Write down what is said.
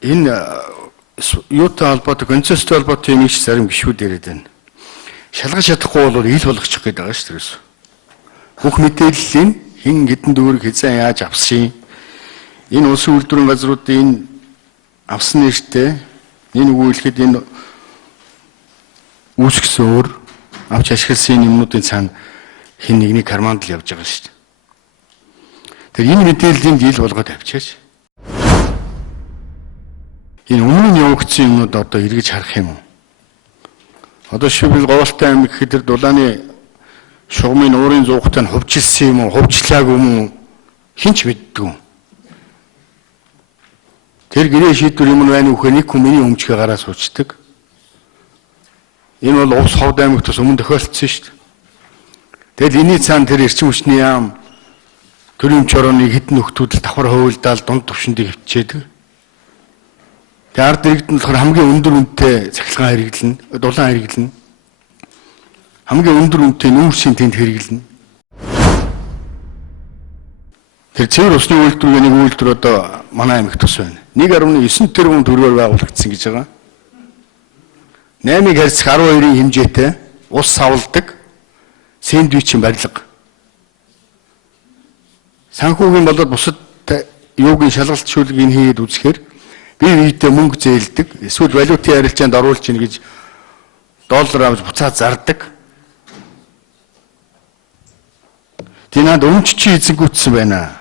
Энэ юутай холбоотой концептуал холбоотой юм их зарим гişүүд яриад байна. Шалгаж чадахгүй бол ил болгочих гээд байгаа шүү дээ. Бүх мэдээллийн хин хэдэн дүүрэг хэзээ яаж авсан. Энэ улсын үйлдвэрийн газруудын авсан нэртэй энэ үгүүлэхэд энэ үүсгэсөөр авч ашигласан юмнуудын цаана хин нэгний карманд л явж байгаа шүү дээ. Тэр энэ мэдээллийг ил болгоод авчаач. Энэ өмнө нь явагдсан юмнууд одоо эргэж харах юм уу? Одоо шивэл Говьалтай аймаг гэхэд дулааны шугамын уурын зуугтай нь хувьчилсан юм уу, хувьчлаагүй юм уу? Хинч мэддэггүй. Тэр гэрээ шийдвэр юм байна уу гэхээр нэг хүн миний өмчгөө гараа суучдаг. Энэ бол Увс Ховд аймагт бас өмнө тохиолдсон шүү дээ. Тэгэл энэний цаана тэр эрчим хүчний яам төрийн чорооны хэдэн нөхдүүд давхар хөвөлдаал дунд төвшөндийг хөвчээдэг. Тэгээ ард иргэд нь болохоор хамгийн өндөр үнэтэй цахилгаан хэрэглэнэ, дулаан хэрэглэнэ. Хамгийн өндөр үнэтэй нүүрсийн тэнд хэрэглэнэ. Тэр цэвэр усны үйлдвэрийн нэг үйлдвэр одоо манай аймагт тус байна. 1.9 тэрбум төгрөгөөр байгуулагдсан гэж байгаа. 8-ыг харьцах 12-ийн хэмжээтэй ус савладаг сэндвичийн барилга. Санхүүгийн болоод бусад юугийн шалгалт шүлгийг хийгээд үзэхээр бие биедээ мөнгө зээлдэг, эсвэл валютын харилцаанд оруулж ийн гэж доллар авч буцаад зардаг. Тинад өмч чи эзэнгүүтсэн байна.